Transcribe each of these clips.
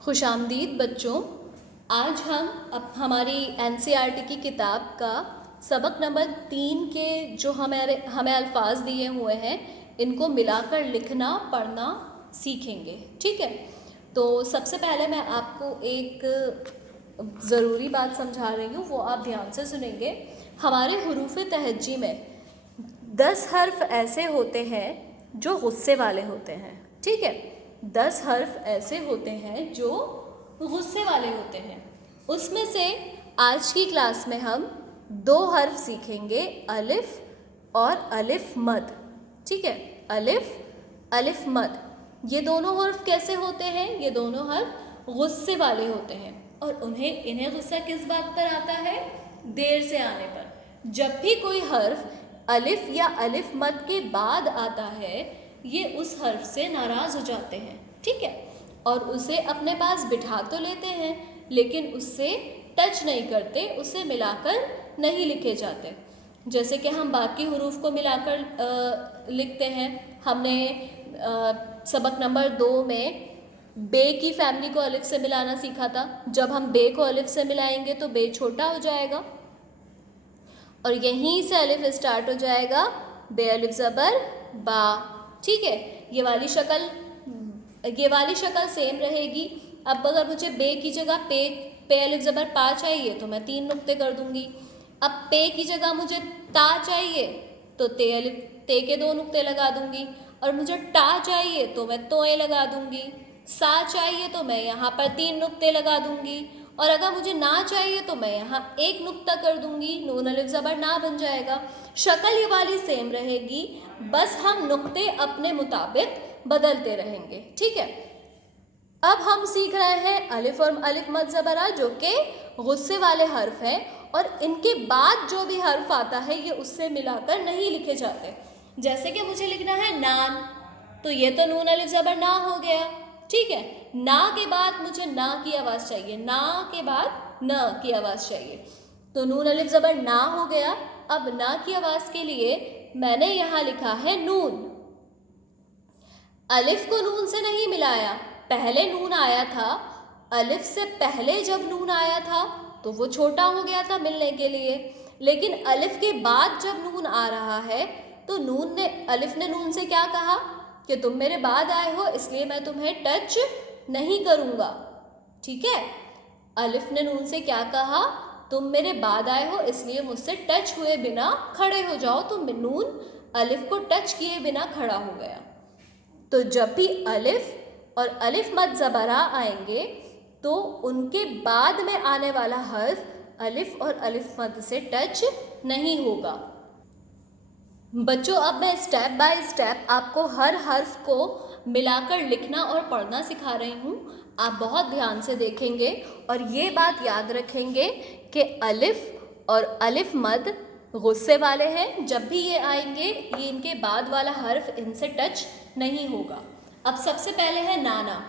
खुशामदीद बच्चों। आज हम हमारी एनसीईआरटी की किताब का सबक नंबर 3 के जो हमें अल्फाज दिए हुए हैं इनको मिलाकर लिखना पढ़ना सीखेंगे। ठीक है, तो सबसे पहले मैं आपको एक ज़रूरी बात समझा रही हूँ, वो आप ध्यान से सुनेंगे। हमारे हुरूफ तहज्जी में 10 हर्फ ऐसे होते हैं जो गुस्से वाले होते हैं। ठीक है, 10 हर्फ ऐसे होते हैं जो गुस्से वाले होते हैं। उसमें से आज की क्लास में हम 2 हर्फ सीखेंगे, अलिफ और अलिफ मद। ठीक है, अलिफ मद, ये दोनों हर्फ कैसे होते हैं? ये दोनों हर्फ गुस्से वाले होते हैं और इन्हें गुस्सा किस बात पर आता है? देर से आने पर। जब भी कोई हर्फ अलिफ या अलिफ मद के बाद आता है ये उस हर्फ से नाराज़ हो जाते हैं। ठीक है, और उसे अपने पास बिठा तो लेते हैं लेकिन उससे टच नहीं करते, उसे मिलाकर नहीं लिखे जाते। जैसे कि हम बाकी हुरूफ को मिलाकर लिखते हैं। हमने सबक नंबर 2 में बे की फैमिली को अलिफ से मिलाना सीखा था। जब हम बे को अलिफ से मिलाएंगे तो बे छोटा हो जाएगा और यहीं से अलिफ स्टार्ट हो जाएगा, बे अलिफ ज़बर बा। ठीक है, ये वाली शक्ल सेम रहेगी। अब अगर मुझे बे की जगह पे अलिफ ज़बर पा चाहिए तो मैं 3 नुक्ते कर दूंगी। अब पे की जगह मुझे ता चाहिए तो ते के 2 नुक्ते लगा दूंगी, और मुझे टा चाहिए तो मैं तोए लगा दूंगी। सा चाहिए तो मैं यहाँ पर 3 नुक्ते लगा दूंगी, और अगर मुझे ना चाहिए तो मैं यहाँ 1 नुक्ता कर दूंगी। नून अलिफ ज़बर ना बन जाएगा। शक्ल ये वाली सेम रहेगी, बस हम नुक्ते अपने मुताबिक बदलते रहेंगे। ठीक है, अब हम सीख रहे हैं अलिफ और अलिफ मद ज़बरा जो कि गुस्से वाले हर्फ हैं, और इनके बाद जो भी हर्फ आता है ये उससे मिलाकर नहीं लिखे जाते। जैसे कि मुझे लिखना है नान, तो ये तो नून अलिफ ज़बर ना हो गया। ठीक है, ना के बाद मुझे ना की आवाज़ चाहिए, ना के बाद न की आवाज़ चाहिए, तो नून अलिफ ज़बर ना हो गया। अब ना की आवाज़ के लिए मैंने यहाँ लिखा है नून। अलिफ को नून से नहीं मिलाया, पहले नून आया था। अलिफ से पहले जब नून आया था तो वो छोटा हो गया था मिलने के लिए, लेकिन अलिफ के बाद जब नून आ रहा है तो अलिफ ने नून से क्या कहा कि तुम मेरे बाद आए हो इसलिए मैं तुम्हें टच नहीं करूँगा। ठीक है, अलिफ ने नून से क्या कहा? तुम मेरे बाद आए हो इसलिए मुझसे टच हुए बिना खड़े हो जाओ। तो नून अलिफ को टच किए बिना खड़ा हो गया। तो जब भी अलिफ और अलिफ मद ज़बरा आएंगे तो उनके बाद में आने वाला हर्फ अलिफ और अलिफ मद से टच नहीं होगा। बच्चों, अब मैं स्टेप बाय स्टेप आपको हर हर्फ को मिलाकर लिखना और पढ़ना सिखा रही हूँ। आप बहुत ध्यान से देखेंगे और ये बात याद रखेंगे कि अलिफ और अलिफ मद गुस्से वाले हैं। जब भी ये आएंगे ये इनके बाद वाला हर्फ इनसे टच नहीं होगा। अब सबसे पहले है नाना।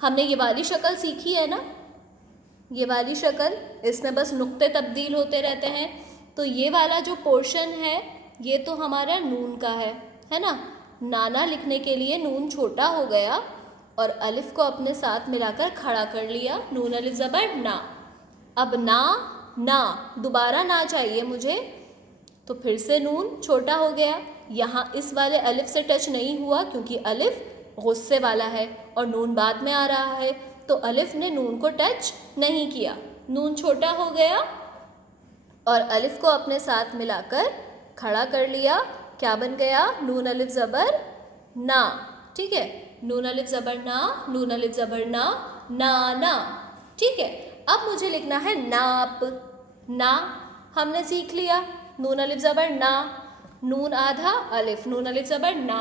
हमने ये वाली शक्ल सीखी है ना, ये वाली शक्ल, इसमें बस नुक्ते तब्दील होते रहते हैं। तो ये वाला जो पोर्शन है ये तो हमारा नून का है ना। नाना लिखने के लिए नून छोटा हो गया और अलिफ को अपने साथ मिलाकर खड़ा कर लिया, नून अलिफ ज़बर ना। अब ना दोबारा ना चाहिए मुझे, तो फिर से नून छोटा हो गया। यहाँ इस वाले अलिफ से टच नहीं हुआ क्योंकि अलिफ गुस्से वाला है और नून बाद में आ रहा है, तो अलिफ ने नून को टच नहीं किया। नून छोटा हो गया और अलिफ को अपने साथ मिलाकर खड़ा कर लिया। क्या बन गया? नून अलिफ ज़बर ना। ठीक है, नून अलिफ ज़बर ना, नून अलिफ ज़बर ना, ना। ठीक है, अब मुझे लिखना है नाप। ना हमने सीख लिया, नून अलिफ ज़बर ना, नून आधा अलिफ, नून अलिफ ज़बर ना।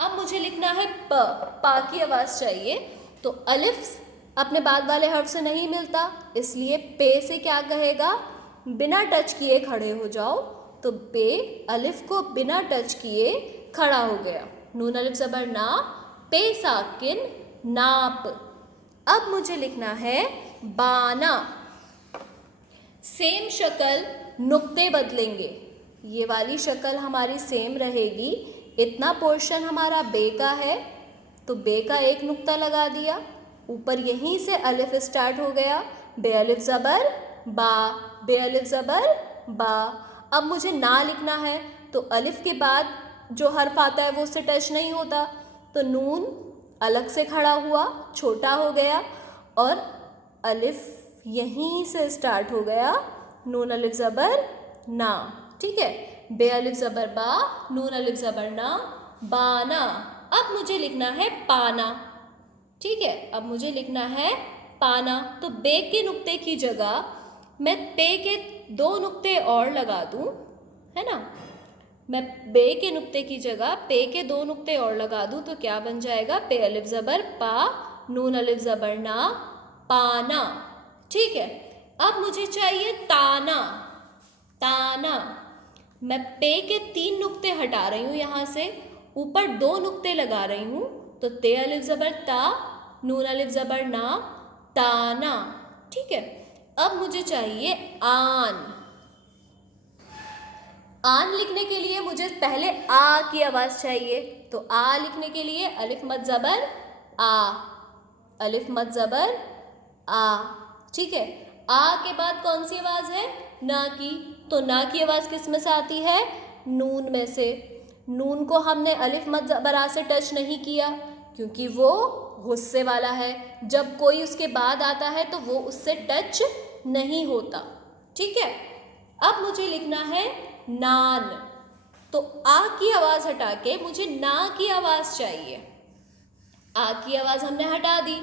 अब मुझे लिखना है पा की आवाज़ चाहिए, तो अलिफ अपने बाद वाले हर्फ से नहीं मिलता, इसलिए पे से क्या कहेगा? बिना टच किए खड़े हो जाओ। तो पे अलिफ को बिना टच किए खड़ा हो गया, नून अलिफ ज़बर ना, पे साकिन नाप। अब मुझे लिखना है बाना। सेम शक्ल, नुक्ते बदलेंगे। ये वाली शक्ल हमारी सेम रहेगी। इतना पोर्शन हमारा बे का है तो बे का 1 नुक्ता लगा दिया, ऊपर यहीं से अलिफ स्टार्ट हो गया, बे अलिफ ज़बर बा, बे अलिफ ज़बर बा। अब मुझे ना लिखना है तो अलिफ के बाद जो हर्फ आता है वो उससे टच नहीं होता, तो नून अलग से खड़ा हुआ, छोटा हो गया और अलिफ यहीं से स्टार्ट हो गया, नून अलिफ ज़बर ना। ठीक है, बे अलिफ ज़बर बा, नून अलिफ ज़बर ना, बाना। अब मुझे लिखना है पाना। ठीक है, अब मुझे लिखना है पाना। तो बे के नुक्ते की जगह मैं पे के 2 नुक्ते और लगा दूं, है ना। मैं बे के नुक्ते की जगह पे के 2 नुक्ते और लगा दूं तो क्या बन जाएगा, पे अलिफ ज़बर पा, नून अलिफ ज़बर ना, पाना। ठीक है, अब मुझे चाहिए ताना। ताना, मैं पे के 3 नुक्ते हटा रही हूँ यहाँ से, ऊपर 2 नुक्ते लगा रही हूँ, तो ते अलिफ ज़बर ता, नून अलिफ ज़बर ना, ताना। ठीक है, अब मुझे चाहिए आन। आन लिखने के लिए मुझे पहले आ की आवाज़ चाहिए, तो आ लिखने के लिए अलिफ मद ज़बर आ, अलिफ मद ज़बर आ। ठीक है, आ के बाद कौन सी आवाज़ है, ना की, तो ना की आवाज़ किस में से आती है, नून में से। नून को हमने अलिफ मद ज़बर आ से टच नहीं किया क्योंकि वो गुस्से वाला है, जब कोई उसके बाद आता है तो वो उससे टच नहीं होता। ठीक है, अब मुझे लिखना है नान, तो आ की आवाज़ हटा के मुझे ना की आवाज़ चाहिए। आ की आवाज़ हमने हटा दी,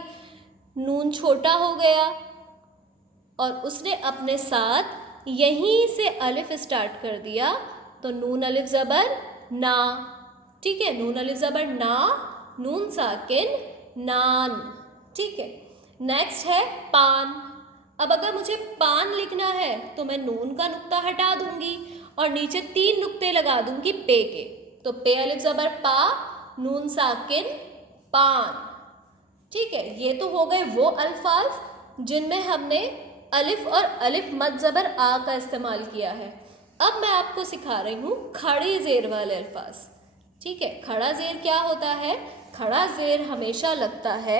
नून छोटा हो गया और उसने अपने साथ यहीं से अलिफ स्टार्ट कर दिया, तो नून अलिफ ज़बर ना। ठीक है, नून अलिफ ज़बर ना, नून साकिन नान। ठीक है, नेक्स्ट है पान। अब अगर मुझे पान लिखना है तो मैं नून का नुक्ता हटा दूंगी और नीचे 3 नुक्ते लगा दूंगी पे के, तो पे अलिफ ज़बर पा, नून साकिन पान। ठीक है, ये तो हो गए वो अल्फाज जिनमें हमने अलिफ और अलिफ मद ज़बर आ का इस्तेमाल किया है। अब मैं आपको सिखा रही हूँ खड़ी ज़ेर वाले अल्फाज। ठीक है, खड़ा ज़ेर क्या होता है, खड़ा ज़ेर हमेशा लगता है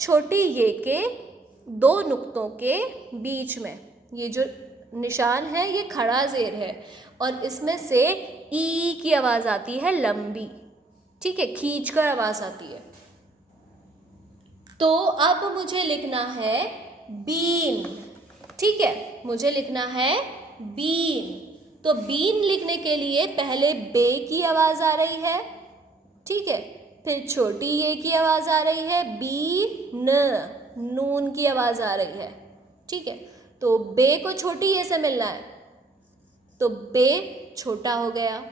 छोटी ये के 2 नुक्तों के बीच में। ये जो निशान है ये खड़ा ज़ेर है और इसमें से ई की आवाज़ आती है लंबी। ठीक है, खींच कर आवाज़ आती है। तो अब मुझे लिखना है बीन। ठीक है, मुझे लिखना है बीन। तो बीन लिखने के लिए पहले बे की आवाज़ आ रही है, ठीक है, फिर छोटी ये की आवाज़ आ रही है, बी न, नून की आवाज़ आ रही है। ठीक है, तो बे को छोटी ये से मिलना है, तो बे छोटा हो गया,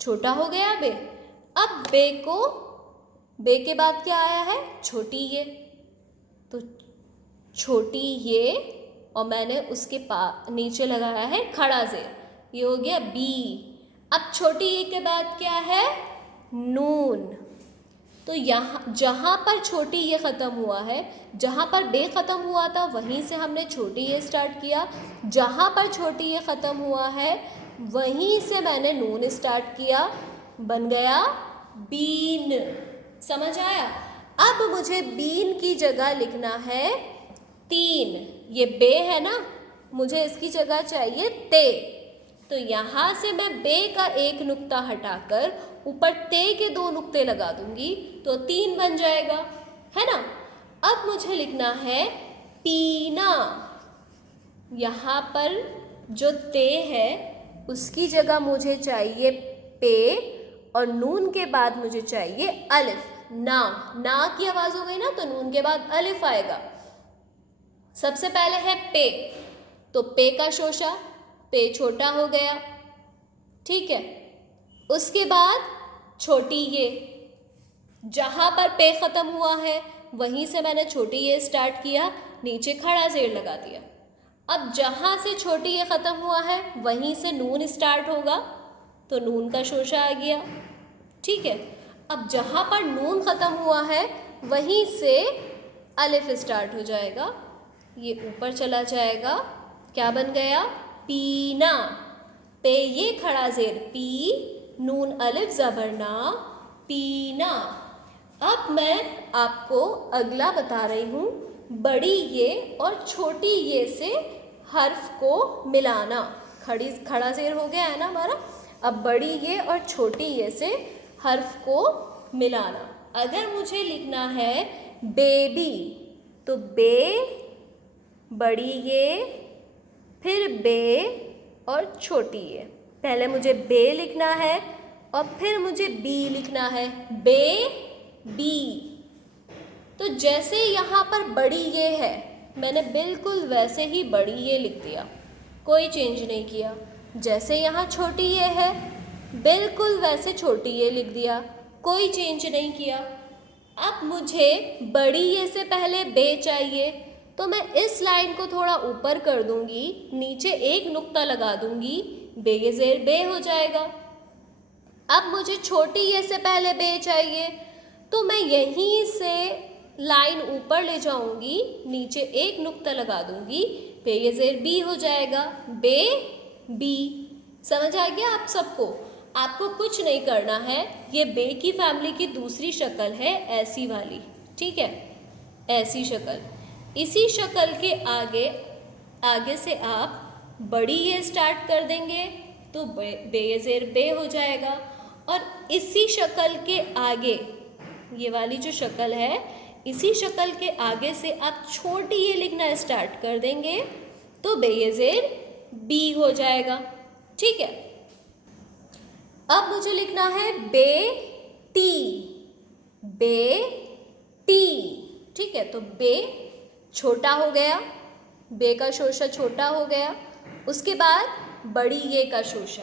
छोटा हो गया बे। अब बे को, बे के बाद क्या आया है, छोटी ये, तो छोटी ये और मैंने उसके नीचे लगाया है खड़ा ज़ेर, ये हो गया बी। अब छोटी ये के बाद क्या है, नून। तो यहाँ जहाँ पर छोटी ये ख़त्म हुआ है, जहाँ पर बे ख़त्म हुआ था वहीं से हमने छोटी ये स्टार्ट किया, जहाँ पर छोटी ये ख़त्म हुआ है वहीं से मैंने नून स्टार्ट किया, बन गया बीन। समझ आया। अब मुझे बीन की जगह लिखना है 3। ये बे है ना, मुझे इसकी जगह चाहिए ते, तो यहाँ से मैं बे का 1 नुक्ता हटाकर ऊपर ते के 2 नुक्ते लगा दूंगी, तो 3 बन जाएगा, है ना। अब मुझे लिखना है पीना। यहाँ पर जो ते है उसकी जगह मुझे चाहिए पे और नून के बाद मुझे चाहिए अलिफ। ना, ना की आवाज़ हो गई ना, तो नून के बाद अलिफ आएगा। सबसे पहले है पे, तो पे का शोशा, पे छोटा हो गया, ठीक है। उसके बाद छोटी ये, जहाँ पर पे ख़त्म हुआ है वहीं से मैंने छोटी ये स्टार्ट किया, नीचे खड़ा ज़ेर लगा दिया। अब जहाँ से छोटी ये ख़त्म हुआ है वहीं से नून स्टार्ट होगा, तो नून का शोशा आ गया, ठीक है। अब जहाँ पर नून ख़त्म हुआ है वहीं से अलिफ स्टार्ट हो जाएगा, ये ऊपर चला जाएगा, क्या बन गया, पीना। पे ये खड़ा ज़ेर पी, नून अलिफ ज़बर ना, पीना। अब मैं आपको अगला बता रही हूँ, बड़ी ये और छोटी ये से हर्फ को मिलाना। खड़ा ज़ेर हो गया है ना हमारा। अब बड़ी ये और छोटी ये से हर्फ को मिलाना। अगर मुझे लिखना है बेबी, तो बे, बड़ी ये, फिर बे और छोटी ये। पहले मुझे बे लिखना है और फिर मुझे बी लिखना है, बे बी। तो जैसे यहाँ पर बड़ी ये है, मैंने बिल्कुल वैसे ही बड़ी ये लिख दिया, कोई चेंज नहीं किया। जैसे यहाँ छोटी ये है, बिल्कुल वैसे छोटी ये लिख दिया, कोई चेंज नहीं किया। अब मुझे बड़ी ये से पहले बे चाहिए, तो मैं इस लाइन को थोड़ा ऊपर कर दूंगी, नीचे एक नुक्ता लगा दूंगी, बे ज़ेर बे हो जाएगा। अब मुझे छोटी ये से पहले बे चाहिए, तो मैं यहीं से लाइन ऊपर ले जाऊंगी, नीचे एक नुक्ता लगा दूंगी, बे ज़ेर बी हो जाएगा, बे बी। समझ आ गया आप सबको? आपको कुछ नहीं करना है, ये बे की फैमिली की दूसरी शक्ल है, ऐसी वाली, ठीक है, ऐसी शक्ल। इसी शक्ल के आगे से आप बड़ी ये स्टार्ट कर देंगे, तो बे ज़ेर बे हो जाएगा। और इसी शक्ल के आगे, ये वाली जो शक्ल है, इसी शक्ल के आगे से आप छोटी ये लिखना स्टार्ट कर देंगे, तो बे ज़ेर बी हो जाएगा, ठीक है। अब मुझे लिखना है बेटी, बेटी, ठीक है। तो बे छोटा हो गया, बे का शोशा छोटा हो गया। उसके बाद बड़ी ये का शोशा,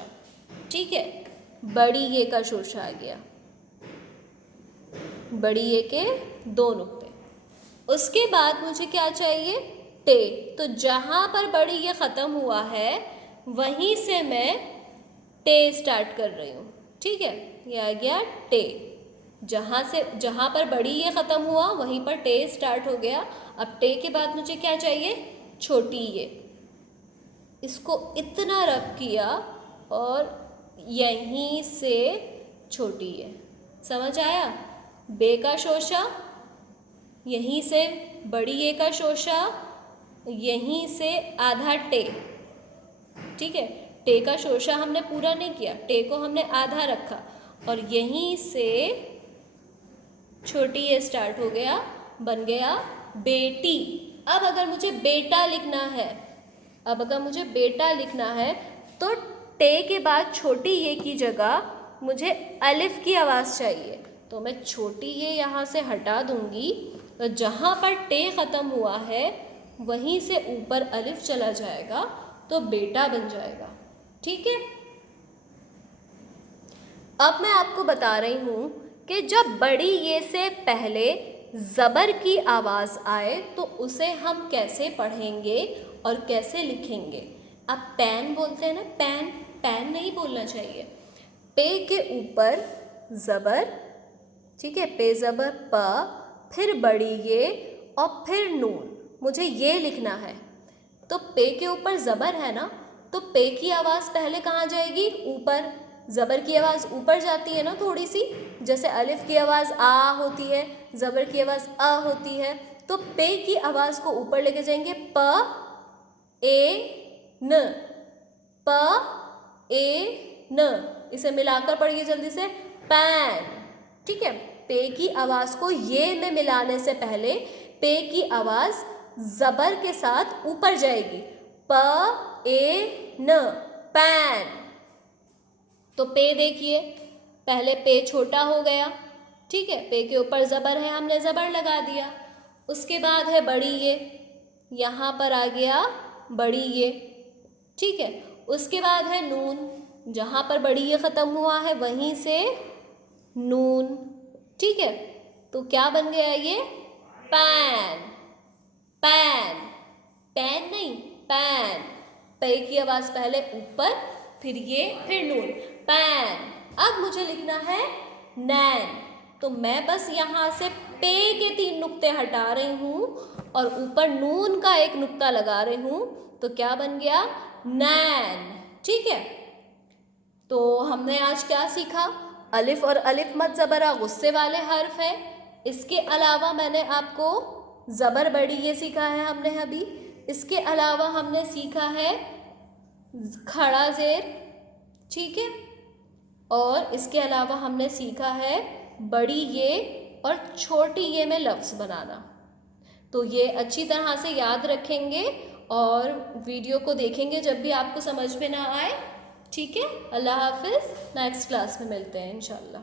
ठीक है, बड़ी ये का शोशा आ गया, बड़ी ये के दो नुक्ते। उसके बाद मुझे क्या चाहिए, टे। तो जहाँ पर बड़ी ये ख़त्म हुआ है, वहीं से मैं टे स्टार्ट कर रही हूँ, ठीक है। ये आ गया टे। जहाँ पर बड़ी ये ख़त्म हुआ, वहीं पर टे स्टार्ट हो गया। अब टे के बाद मुझे क्या चाहिए, छोटी ये। इसको इतना रब किया और यहीं से छोटी ये। समझ आया? बे का शोशा, यहीं से बड़ी ये का शोशा, यहीं से आधा टे, ठीक है। टे का शोशा हमने पूरा नहीं किया, टे को हमने आधा रखा और यहीं से छोटी ये स्टार्ट हो गया, बन गया बेटी। अब अगर मुझे बेटा लिखना है, तो टे के बाद छोटी ये की जगह मुझे अलिफ की आवाज़ चाहिए। तो मैं छोटी ये यहाँ से हटा दूंगी, तो जहाँ पर टे ख़त्म हुआ है, वहीं से ऊपर अलिफ चला जाएगा, तो बेटा बन जाएगा, ठीक है। अब मैं आपको बता रही हूँ कि जब बड़ी ये से पहले ज़बर की आवाज़ आए, तो उसे हम कैसे पढ़ेंगे और कैसे लिखेंगे। अब पैन बोलते हैं ना, पैन नहीं बोलना चाहिए। पे के ऊपर ज़बर, ठीक है, पे ज़बर प, फिर बड़ी ये और फिर नून, मुझे ये लिखना है। तो पे के ऊपर ज़बर है ना, तो पे की आवाज़ पहले कहाँ जाएगी, ऊपर। ज़बर की आवाज़ ऊपर जाती है ना थोड़ी सी, जैसे अलिफ की आवाज़ आ होती है, ज़बर की आवाज़ अ होती है। तो पे की आवाज़ को ऊपर लेके जाएंगे, प ए न, प ए न। इसे मिलाकर पढ़िए जल्दी से, पैन, ठीक है। पे की आवाज़ को ये में मिलाने से पहले पे की आवाज़ ज़बर के साथ ऊपर जाएगी, प ए न, पैन। तो पे देखिए, पहले पे छोटा हो गया, ठीक है, पे के ऊपर ज़बर है, हमने ज़बर लगा दिया। उसके बाद है बड़ी ये, यहाँ पर आ गया बड़ी ये, ठीक है। उसके बाद है नून, जहाँ पर बड़ी ये ख़त्म हुआ है, वहीं से नून, ठीक है। तो क्या बन गया ये, पैन, पैन, पैन नहीं, पैन। पे की आवाज़ पहले ऊपर, फिर ये, फिर नून, पैन। अब मुझे लिखना है नैन, तो मैं बस यहाँ से पे के 3 नुक्ते हटा रही हूँ और ऊपर नून का एक नुक्ता लगा रही हूँ, तो क्या बन गया, नैन, ठीक है। तो हमने आज क्या सीखा, अलिफ और अलिफ मद ज़बरा गुस्से वाले हर्फ है, इसके अलावा मैंने आपको ज़बर बड़ी ये सीखा है हमने अभी। इसके अलावा हमने सीखा है खड़ा ज़ेर, ठीक है। और इसके अलावा हमने सीखा है बड़ी ये और छोटी ये में लफ्ज़ बनाना। तो ये अच्छी तरह से याद रखेंगे और वीडियो को देखेंगे जब भी आपको समझ में ना आए, ठीक है। अल्लाह हाफिज़, नेक्स्ट क्लास में मिलते हैं इंशाल्लाह।